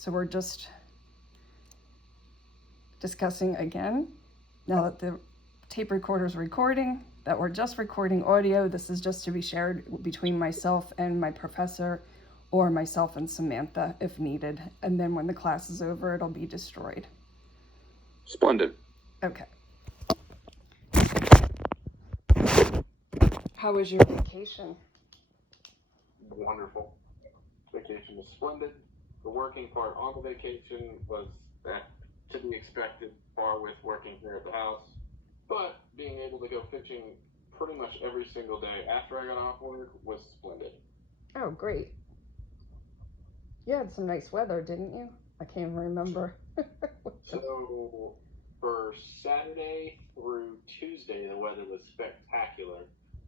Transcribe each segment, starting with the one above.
So we're just discussing again, now that the tape recorder is recording, that we're just recording audio. This is just to be shared between myself and my professor, or myself and Samantha if needed. And then when the class is over, it'll be destroyed. Splendid. Okay. How was your vacation? Wonderful. Vacation was splendid. The working part on the vacation was that to be expected, far with working here at the house. But being able to go fishing pretty much every single day after I got off work was splendid. Oh, great. You had some nice weather, didn't you? I can't remember. So for Saturday through Tuesday, the weather was spectacular.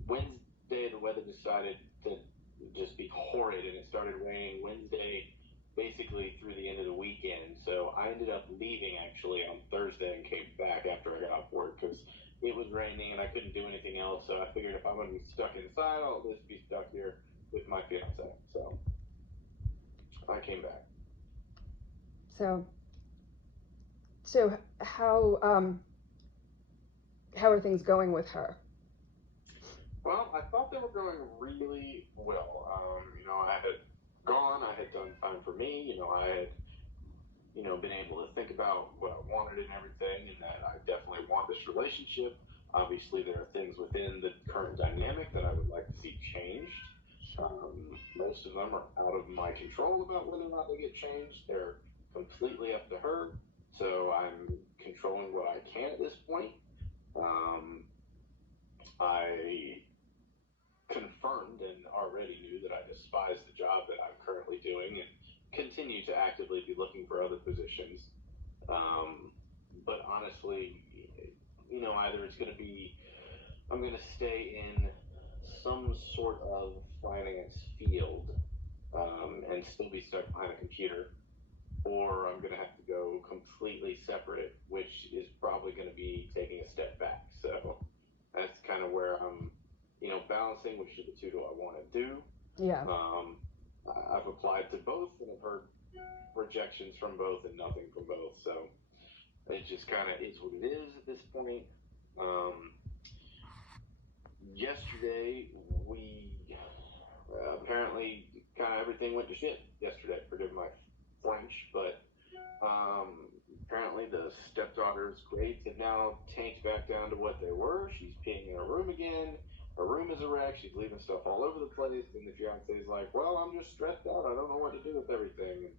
Wednesday, the weather decided to just be horrid, and it started raining Wednesday basically through the end of the weekend. So I ended up leaving actually on Thursday and came back after I got off work because it was raining and I couldn't do anything else. So I figured if I'm going to be stuck inside, I'll just be stuck here with my fiance. So I came back. So how are things going with her? Well, I thought they were going really well. I had gone, I had done time for me, I had, been able to think about what I wanted and everything, and that I definitely want this relationship. Obviously, there are things within the current dynamic that I would like to see changed. Most of them are out of my control about whether or not they get changed. They're completely up to her. So I'm controlling what I can at this point. I confirmed and already knew that I despise the job that I'm currently doing and continue to actively be looking for other positions. But honestly, either it's going to be, I'm going to stay in some sort of finance field and still be stuck behind a computer, or I'm going to have to go completely separate, which is probably going to be taking a step back. So that's kind of where I'm, balancing which of the two do I want to do. Yeah. I've applied to both and I've heard rejections from both and nothing from both. So it just kind of is what it is at this point. Yesterday, we apparently kind of everything went to shit yesterday. Forgive my French, but apparently the stepdaughter's grades have now tanked back down to what they were. She's peeing in her room again. Her room is a wreck. She's leaving stuff all over the place. And the fiance's like, well, I'm just stressed out. I don't know what to do with everything. And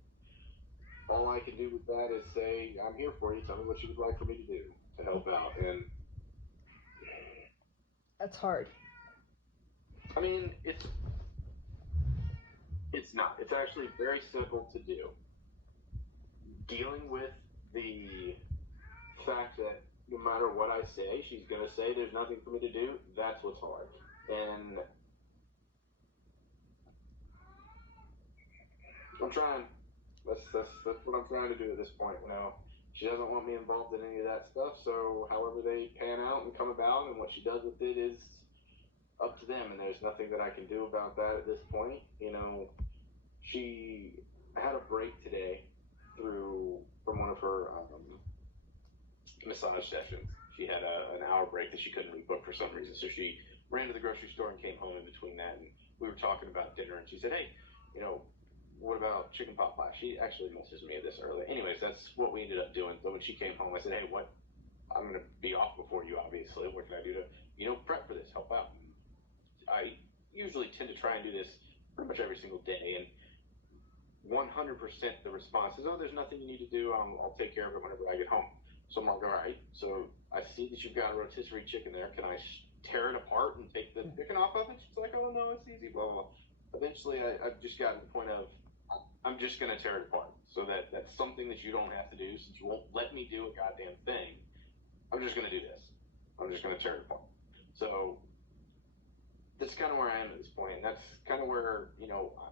all I can do with that is say, I'm here for you. Tell me what you would like for me to do to help out. And That's hard. I mean, it's not. It's actually very simple to do. Dealing with the fact that no matter what I say, she's going to say there's nothing for me to do. That's what's hard. And I'm trying. That's what I'm trying to do at this point. She doesn't want me involved in any of that stuff. So however they pan out and come about, and what she does with it is up to them. And there's nothing that I can do about that at this point. She had a break today from one of her massage sessions. She had an hour break that she couldn't rebook for some reason. So she ran to the grocery store and came home in between that. And we were talking about dinner, and she said, hey, what about chicken pot pie? She actually messages me this early. Anyways, that's what we ended up doing. So when she came home, I said, hey, what? I'm going to be off before you, obviously. What can I do to, prep for this, help out? And I usually tend to try and do this pretty much every single day. And 100% the response is, oh, there's nothing you need to do. I'll take care of it whenever I get home. So I'm like, all right. So I see that you've got a rotisserie chicken there. Can I tear it apart and take the chicken off of it? She's like, oh, no, it's easy, blah, blah, blah. Eventually, I've just gotten to the point of, I'm just going to tear it apart. So that's something that you don't have to do since you won't let me do a goddamn thing. I'm just going to do this. I'm just going to tear it apart. So that's kind of where I am at this point. And that's kind of where,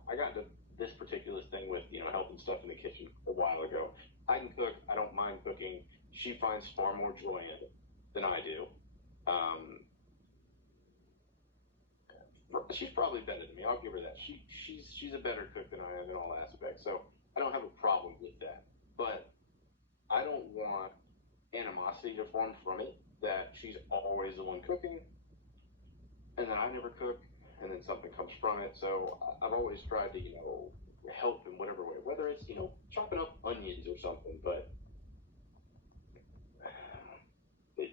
I got into this particular thing with, helping stuff in the kitchen a while ago. I can cook. I don't mind cooking. She finds far more joy in it than I do. She's probably better than me. I'll give her that. She's a better cook than I am in all aspects. So I don't have a problem with animosity to form from it, that she's always the one cooking, and then I never cook, and then something comes from it. So I've always tried to, help in whatever way, whether it's, chopping up onions or something, but it,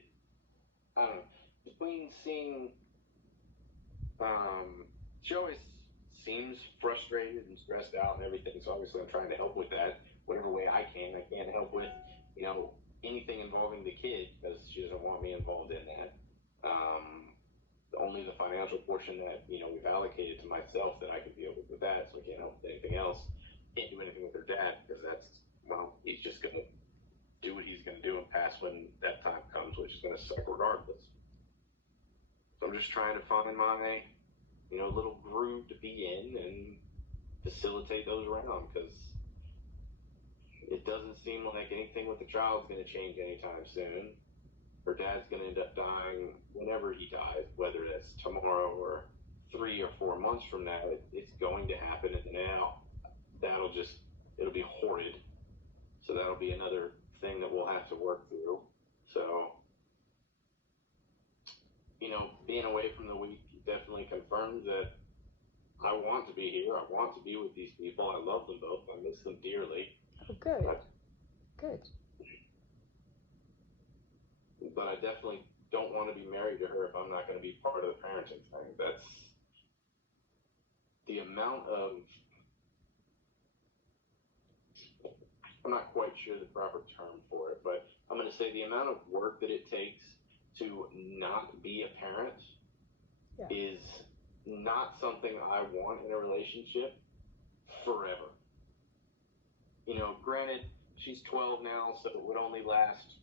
I don't know, between seeing, she always seems frustrated and stressed out and everything, so obviously I'm trying to help with that, whatever way I can. I can't help with, anything involving the kid, because she doesn't want me involved in that. Only the financial portion that we've allocated to myself that I can deal with that, so I can't help with anything else. Can't do anything with her dad because he's just gonna do what he's gonna do and pass when that time comes, which is gonna suck regardless. So I'm just trying to find my little groove to be in and facilitate those around, because it doesn't seem like anything with the child's gonna change anytime soon. Her dad's going to end up dying whenever he dies, whether that's tomorrow or 3 or 4 months from now. It's going to happen in the now. It'll be horrid. So that'll be another thing that we'll have to work through. So, being away from the week definitely confirms that I want to be here. I want to be with these people. I love them both. I miss them dearly. Oh, good. Good. But I definitely don't want to be married to her if I'm not going to be part of the parenting thing. That's the amount of, I'm not quite sure the proper term for it, but I'm going to say the amount of work that it takes to not be a parent is not something I want in a relationship forever. Granted, she's 12 now, so it would only last,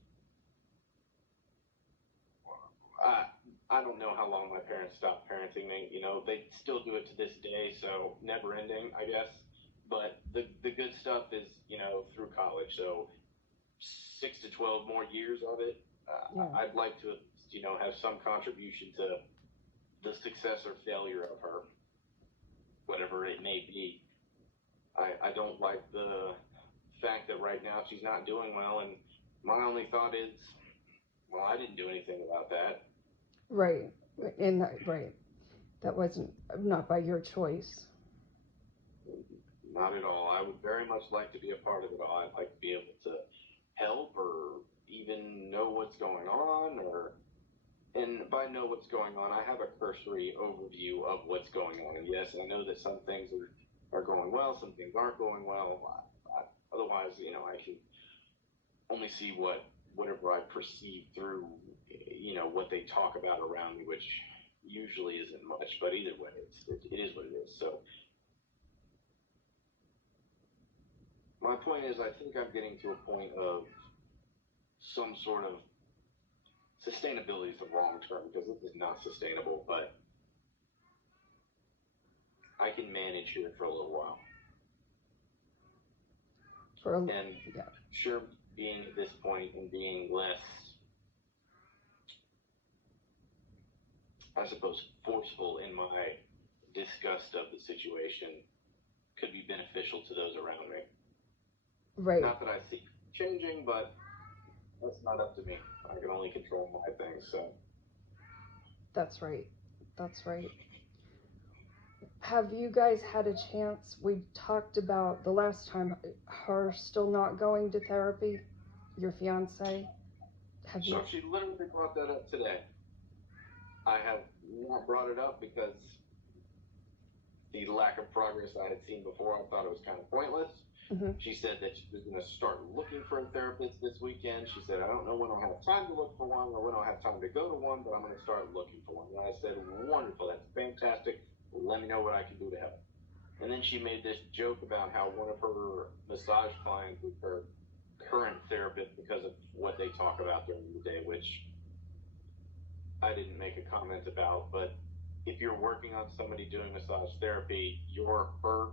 I don't know how long my parents stopped parenting me. They still do it to this day, so never ending, I guess. But the good stuff is, through college. So 6 to 12 more years of it. I'd like to, have some contribution to the success or failure of her, whatever it may be. I don't like the fact that right now she's not doing well, and my only thought is, well, I didn't do anything about that. Right. Right. That wasn't not by your choice. Not at all. I would very much like to be a part of it all. I'd like to be able to help or even know what's going on, and by know what's going on, I have a cursory overview of what's going on. And yes, I know that some things are going well, some things aren't going well. Otherwise, I can only see whatever I perceive through, what they talk about around me, which usually isn't much, but either way, it is what it is. So my point is, I think I'm getting to a point of some sort of sustainability is the wrong term, because this is not sustainable, but I can manage here for a little while. And sure, being at this point and being less, I suppose, forceful in my disgust of the situation could be beneficial to those around me. Right. Not that I see changing, but that's not up to me. I can only control my things, so. That's right. That's right. Have you guys had a chance? We talked about the last time her still not going to therapy, your fiance. So she literally brought that up today. I have not brought it up because the lack of progress I had seen before, I thought it was kind of pointless. Mm-hmm. She said that she was going to start looking for a therapist this weekend. She said, I don't know when I'll have time to look for one or when I'll have time to go to one, but I'm going to start looking for one. And I said, wonderful, that's fantastic. Let me know what I can do to help. And then she made this joke about how one of her massage clients was her current therapist because of what they talk about during the day, which I didn't make a comment about. But if you're working on somebody doing massage therapy, you're her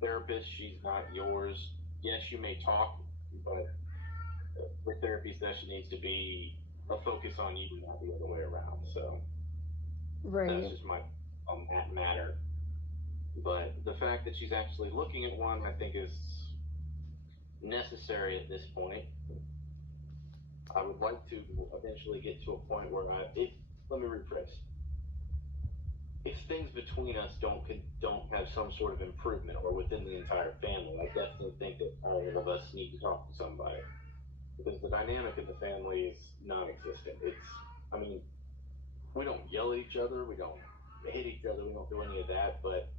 therapist, she's not yours. Yes, you may talk, but the therapy session needs to be a focus on you, not the other way around. So that's just my on that matter. But the fact that she's actually looking at one, I think, is necessary at this point. I would like to eventually get to a point where let me rephrase. If things between us don't have some sort of improvement, or within the entire family, I definitely think that all of us need to talk to somebody, because the dynamic in the family is non-existent. I mean, we don't yell at each other, we don't hit each other, we don't do any of that, but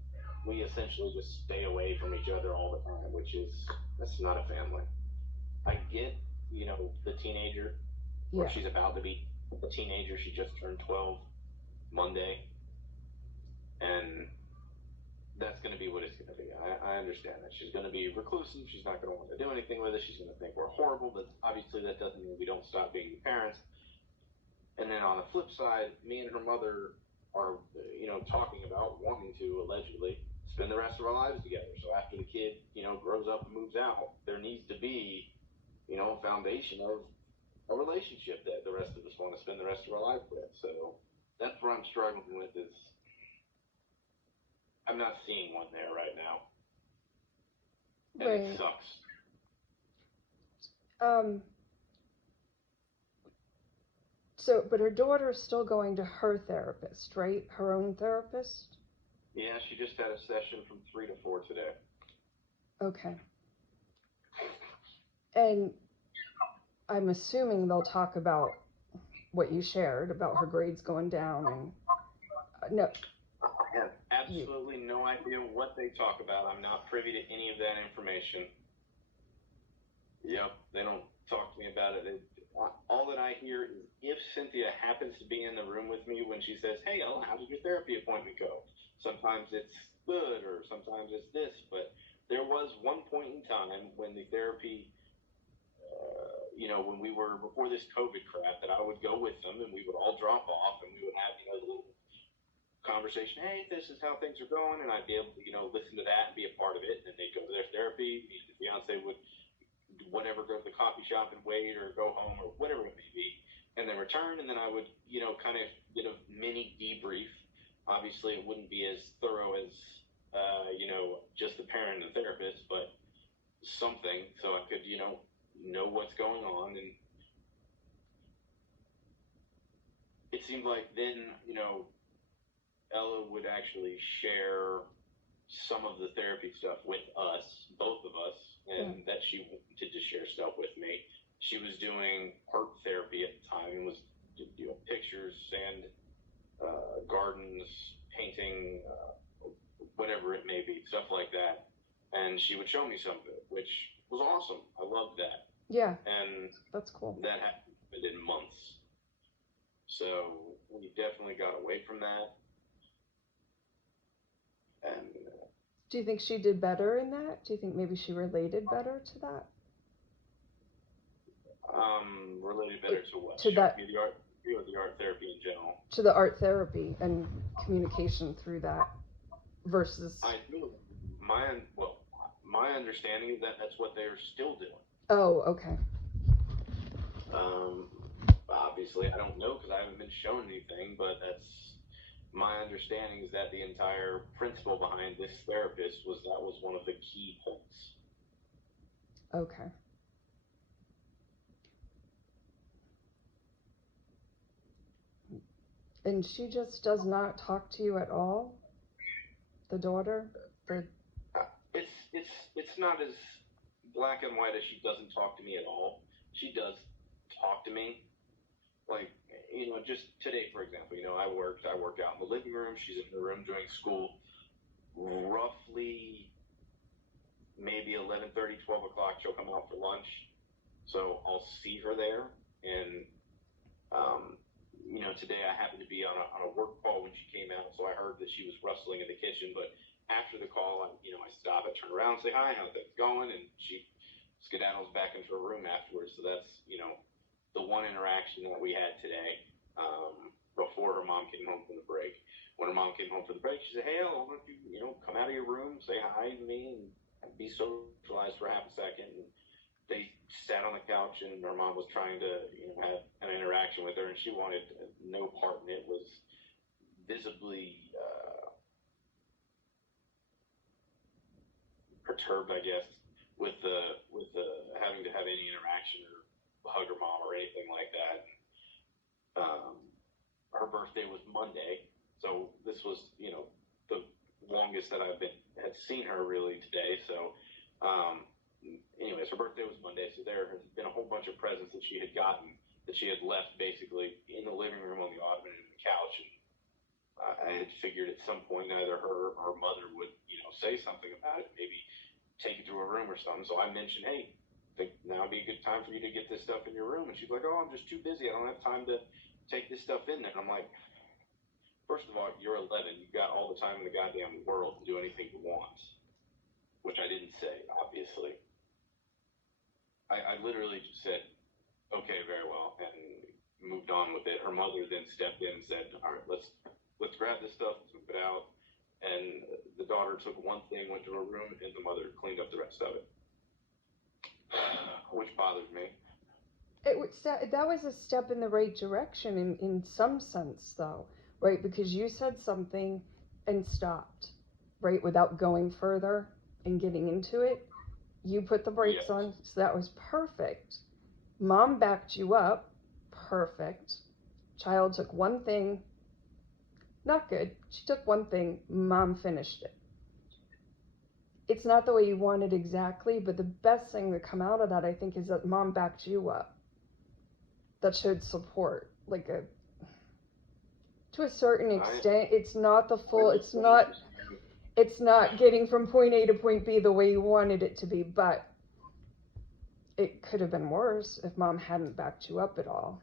we essentially just stay away from each other all the time, that's not a family. I get, the teenager, or Yeah. she's about to be a teenager. She just turned 12 Monday, and that's going to be what it's going to be. I understand that. She's going to be reclusive. She's not going to want to do anything with us. She's going to think we're horrible, but obviously that doesn't mean we don't stop being parents. And then on the flip side, me and her mother are, talking about wanting to allegedly spend the rest of our lives together. So after the kid, grows up and moves out, there needs to be, a foundation of a relationship that the rest of us want to spend the rest of our life with. So that's what I'm struggling with, is I'm not seeing one there right now. And it Right. sucks. So, but her daughter is still going to her therapist, right? Her own therapist? Yeah, she just had a session from 3 to 4 today. Okay. And I'm assuming they'll talk about what you shared about her grades going down and no. I have absolutely no idea what they talk about. I'm not privy to any of that information. Yep, they don't talk to me about it. All that I hear is if Cynthia happens to be in the room with me when she says, "Hey, Ella, how did your therapy appointment go?" Sometimes it's good, or sometimes it's this. But there was one point in time when the therapy, when we were before this COVID crap, that I would go with them and we would all drop off and we would have, a little conversation. Hey, this is how things are going, and I'd be able to, listen to that and be a part of it. And they'd go to their therapy. Me and the fiance would, whatever, go to the coffee shop and wait, or go home, or whatever it may be, and then return. And then I would, kind of get a mini debrief. Obviously, it wouldn't be as thorough as, just the parent and the therapist, but something, so I could, know what's going on. And it seemed like then, Ella would actually share some of the therapy stuff with us, both of us, and that she wanted to share stuff with me. She was doing art therapy at the time, and was pictures, sand, gardens, painting, whatever it may be, stuff like that. And she would show me some of it, which was awesome. I loved that. Yeah. And that's cool. That happened in months. So we definitely got away from that. And do you think she did better in that? Do you think maybe she related better to that? Related better to what? To that. The art therapy in general. To the art therapy and communication through that versus. I do. My understanding is that that's what they're still doing. Oh, okay. Obviously, I don't know because I haven't been shown anything, but that's my understanding, is that the entire principle behind this therapist was one of the key points. Okay. And she just does not talk to you at all? The daughter? It's not as black and white as she doesn't talk to me at all. She does talk to me. Like, just today, for example, I worked out in the living room. She's in the room doing school. Roughly maybe 11:30, 12 o'clock, she'll come out for lunch. So I'll see her there. And, today I happened to be on a work call when she came out, so I heard that she was rustling in the kitchen. But after the call, I stop, I turn around and say, "Hi, how's things going?" And she skedaddles back into her room afterwards. So that's, the one interaction that we had today, before her mom came home from the break. When her mom came home from the break, she said, "Hey, why don't you, come out of your room, say hi to me, and be socialized for half a second." And they sat on the couch, and her mom was trying to, have an interaction with her, and she wanted no part in it. Was visibly perturbed, I guess, with the having to have any interaction or hug her mom or anything birthday was Monday, so this was, the longest that had seen her really today. So, anyways, her birthday was Monday, so there has been a whole bunch of presents that she had gotten that she had left basically in the living room on the ottoman and the couch. And I had figured at some point either her or her mother would, say something about it, maybe take it to her room or something. So I mentioned, hey, I think now would be a good time for you to get this stuff in your room. And she's like, oh, I'm just too busy. I don't have time to take this stuff in there. And I'm like, first of all, you're 11. You've got all the time in the goddamn world to do anything you want, which I didn't say, obviously. I literally just said, okay, very well, and moved on with it. Her mother then stepped in and said, all right, let's grab this stuff, let's move it out. And the daughter took one thing, went to her room, and the mother cleaned up the rest of it, which bothers me. That was a step in the right direction in some sense, though, right? Because you said something and stopped, right, without going further and getting into it. You put the brakes on, so that was perfect. Mom backed you up, perfect. Child took one thing, not good. She took one thing, mom finished it. It's not the way you want it exactly, but the best thing to come out of that, I think, is that mom backed you up. That showed support, to a certain extent. It's not the full, it's not getting from point A to point B the way you wanted it to be, but it could have been worse if mom hadn't backed you up at all.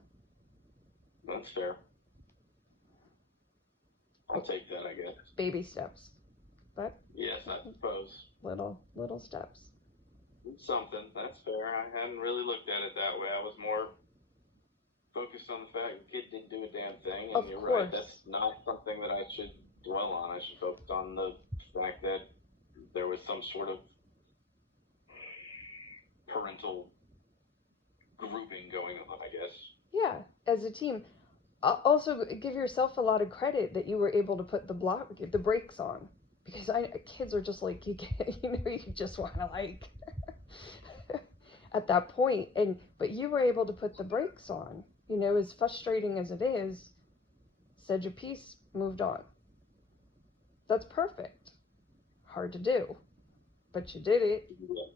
That's fair. I'll take that, I guess. Baby steps. But yes, I suppose. Little steps. Something. That's fair. I hadn't really looked at it that way. I was more focused on the fact the kid didn't do a damn thing. And you're right. That's not something that I should dwell on. I should focus on the fact that there was some sort of parental grouping going on, I guess. Yeah, as a team. Also, give yourself a lot of credit that you were able to put the brakes on, because kids are just like you just want to at that point, but you were able to put the brakes on. As frustrating as it is, said your piece, moved on. That's perfect. Hard to do, but you did it. Yeah.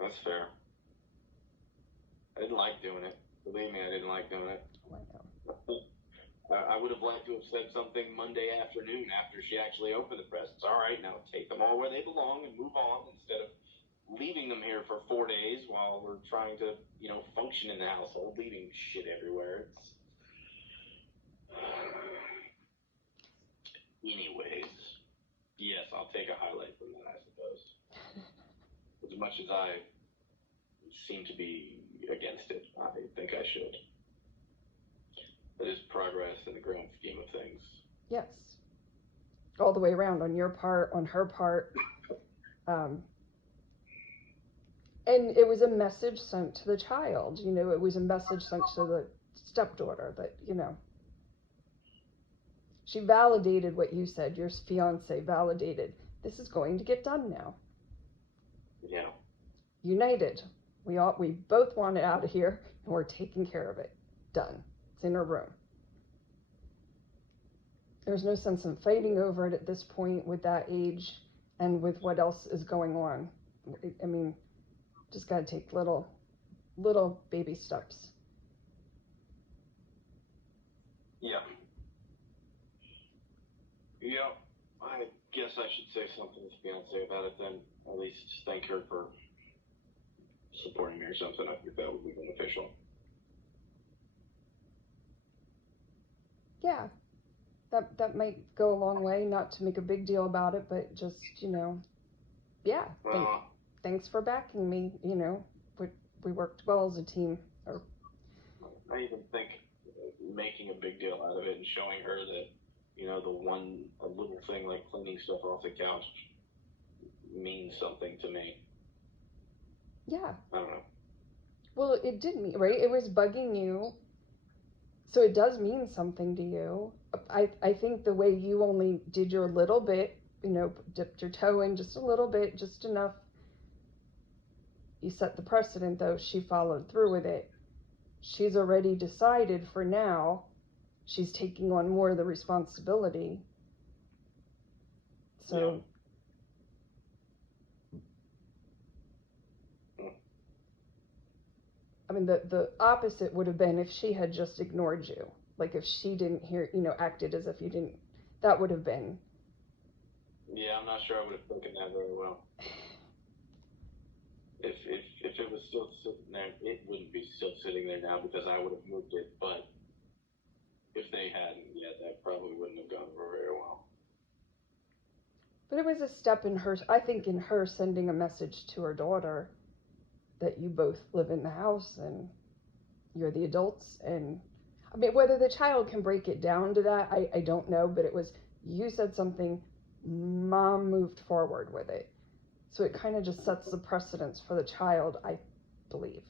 That's fair. I didn't like doing it. Believe me, I didn't like doing it. I would have liked to have said something Monday afternoon after she actually opened the presents. All right, now take them all where they belong and move on, instead of leaving them here for 4 days while we're trying to, function in the household, leaving shit everywhere. Anyways, yes, I'll take a highlight from that, I suppose. As much as I seem to be against it, I think I should. It is progress in the grand scheme of things. Yes. All the way around, on your part, on her part. And it was a message sent to the child. It was a message sent to the stepdaughter that, she validated what you said. Your fiance validated. This is going to get done now. Yeah. United. We both want it out of here, and we're taking care of it. Done. It's in her room. There's no sense in fighting over it at this point with that age and with what else is going on. I mean, just got to take little baby steps. Yeah. Yeah. I guess I should say something to fiance about it then. At least thank her for supporting me or something. I think that would be beneficial. Yeah. That might go a long way, not to make a big deal about it, but just, yeah. Thanks for backing me, we worked well as a team. I even think making a big deal out of it and showing her that, a little thing like cleaning stuff off the couch means something to me. Yeah. I don't know. Well, it did mean, right? It was bugging you. So it does mean something to you. I think the way you only did your little bit, dipped your toe in just a little bit, just enough. You set the precedent, though. She followed through with it. she's already decided for now she's taking on more of the responsibility. So I mean, the opposite would have been if she had just ignored you. Like if she didn't hear, acted as if you didn't, that would have been. Yeah, I'm not sure I would have taken that very well. If it was still sitting there, it wouldn't be still sitting there now because I would have moved it. But if they hadn't yet, that probably wouldn't have gone very well. But it was a step in her, I think, in her sending a message to her daughter that you both live in the house and you're the adults. And I mean, whether the child can break it down to that, I don't know, but it was, you said something, mom moved forward with it. So it kind of just sets the precedence for the child, I believe.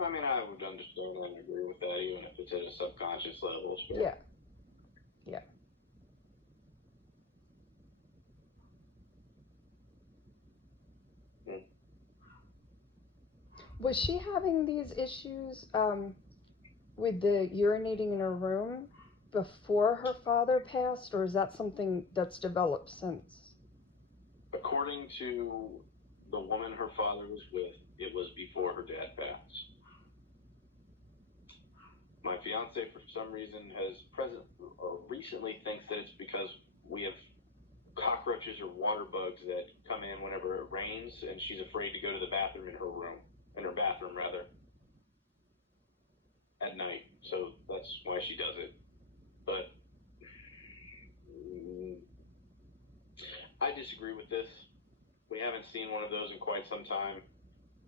I mean, I would understand and agree with that, even if it's at a subconscious level. Sure. Yeah. Was she having these issues with the urinating in her room before her father passed, or is that something that's developed since? According to the woman her father was with, it was before her dad passed. My fiance, for some reason, recently thinks that it's because we have cockroaches or water bugs that come in whenever it rains, and she's afraid to go to the bathroom in her bathroom rather, at night. So that's why she does it. But I disagree with this. We haven't seen one of those in quite some time.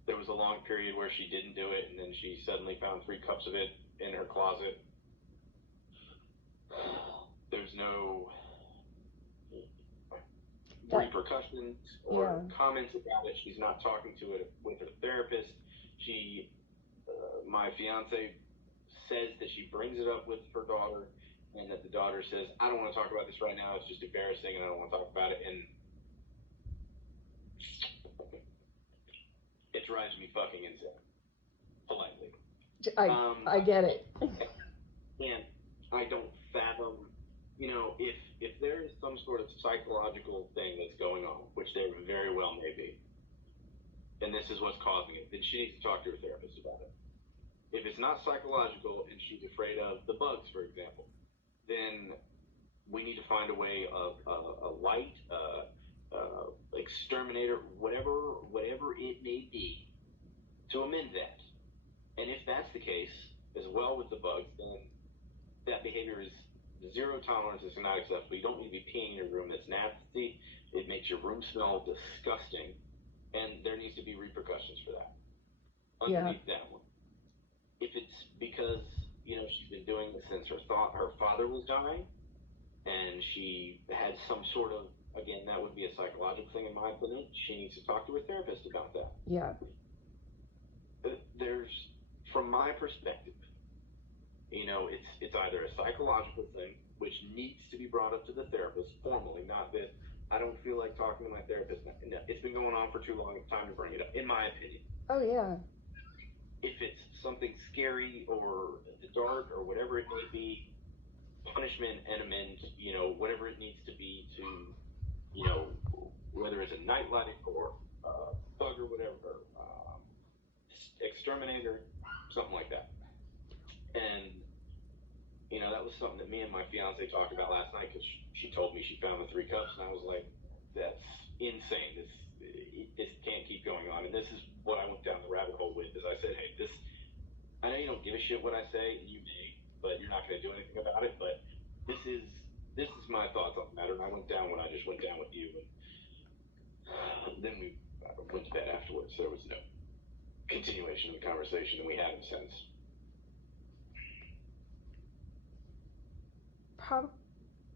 There was a long period where she didn't do it, and then she suddenly found 3 cups of it in her closet. There's no repercussions or comments about it. She's not talking to it with her therapist. My fiance says that she brings it up with her daughter, and that the daughter says, I don't want to talk about this right now, it's just embarrassing and I don't want to talk about it. And it drives me fucking insane, politely. I get it. And I don't fathom, if there is some sort of psychological thing that's going on, which there very well may be, and this is what's causing it, then she needs to talk to her therapist about it. If it's not psychological and she's afraid of the bugs, for example, then we need to find a way of a light, exterminator, whatever it may be, to amend that. And if that's the case, as well with the bugs, then that behavior is 0 tolerance. It's not acceptable. You don't need to be peeing in your room. That's nasty. It makes your room smell disgusting, and there needs to be repercussions for that. Underneath that one. If it's because she's been doing this since her father was dying, and she had some sort of, again, that would be a psychological thing in my opinion. She needs to talk to her therapist about that. Yeah. There's, from my perspective, it's either a psychological thing, which needs to be brought up to the therapist formally, not that I don't feel like talking to my therapist. No, it's been going on for too long. It's time to bring it up, in my opinion. Oh, yeah. If it's something scary or the dark or whatever it may be, punishment and amend, whatever it needs to be to, whether it's a nightlight or bug or whatever, exterminator, something like that. And, that was something that me and my fiance talked about last night, because she told me she found the 3 cups, and I was like, that's insane. This can't keep going on. And this is what I went down the rabbit hole with, is I said, hey, I know you don't give a shit what I say, and you may, but you're not going to do anything about it, but this is my thoughts on the matter. And I went down what I just went down with you, and then we went to bed afterwards. There was no continuation of the conversation, and we haven't since.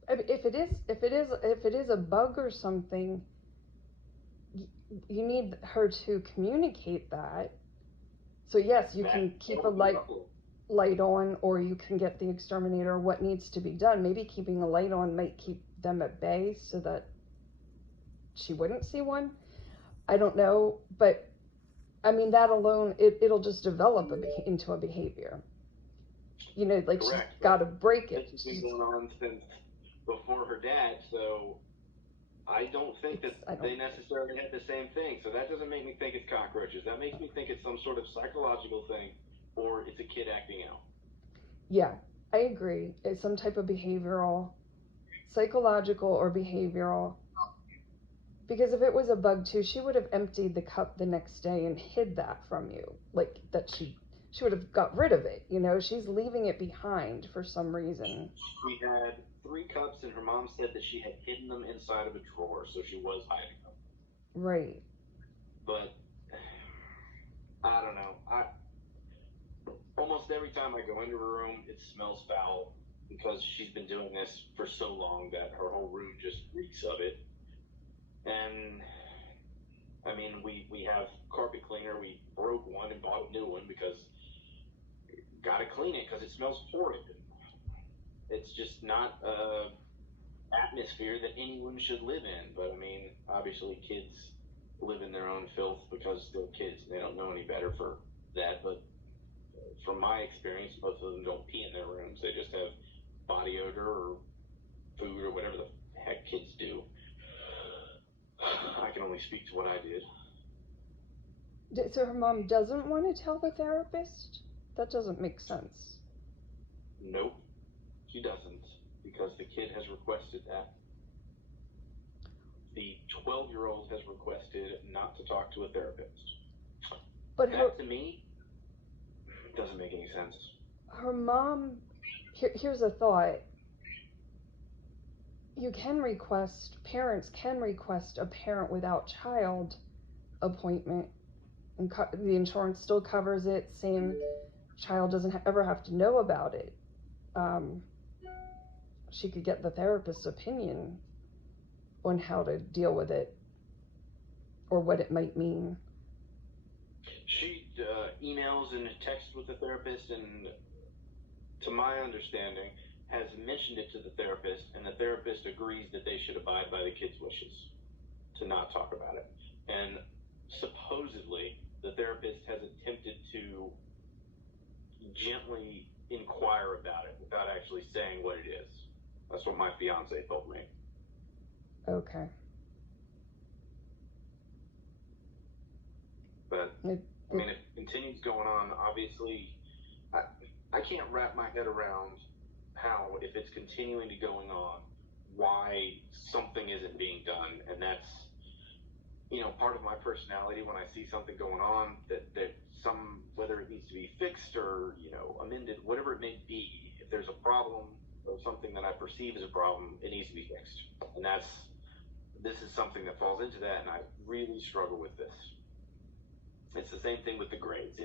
If it is a bug or something, you need her to communicate that. So yes, you can keep a light on, or you can get the exterminator. What needs to be done? Maybe keeping a light on might keep them at bay so that she wouldn't see one. I don't know, but I mean, that alone, it'll just develop into a behavior. You know, like Correct. she's got to break it. This has been going on since before her dad, so I don't think that they necessarily had the same thing. So that doesn't make me think it's cockroaches. That makes me think it's some sort of psychological thing, or it's a kid acting out. Yeah, I agree. It's some type of behavioral, psychological or behavioral. Because if it was a bug too, she would have emptied the cup the next day and hid that from you. Like that she would have got rid of it. You know, she's leaving it behind for some reason. We had 3 cups, and her mom said that she had hidden them inside of a drawer, so she was hiding them. Right. But I don't know. Almost every time I go into her room, it smells foul because she's been doing this for so long that her whole room just reeks of it. And I mean, we have carpet cleaner. We broke one and bought a new one because gotta clean it because it smells horrid. It's just not a atmosphere that anyone should live in. But I mean, obviously, kids live in their own filth because they're kids. They don't know any better for that. But from my experience, most of them don't pee in their rooms. They just have body odor or food or whatever the heck kids do. I can only speak to what I did. So her mom doesn't want to tell the therapist? That doesn't make sense. Nope, she doesn't, because the kid has requested that. The 12-year-old has requested not to talk to a therapist. But that, to me, doesn't make any sense. Her mom, here's a thought. Parents can request a parent without child appointment, and the insurance still covers it. Same, child doesn't ever have to know about it. She could get the therapist's opinion on how to deal with it or what it might mean. She emails and texts with the therapist, and to my understanding, has mentioned it to the therapist, and the therapist agrees that they should abide by the kid's wishes to not talk about it. And supposedly, the therapist has attempted to gently inquire about it without actually saying what it is. That's what my fiance told me. Okay. But I mean, if it continues going on, obviously, I can't wrap my head around how, if it's continuing to going on, why something isn't being done. And that's, part of my personality. When I see something going on, that whether it needs to be fixed or, amended, whatever it may be, if there's a problem or something that I perceive as a problem, it needs to be fixed. And this is something that falls into that, and I really struggle with this. It's the same thing with the grades,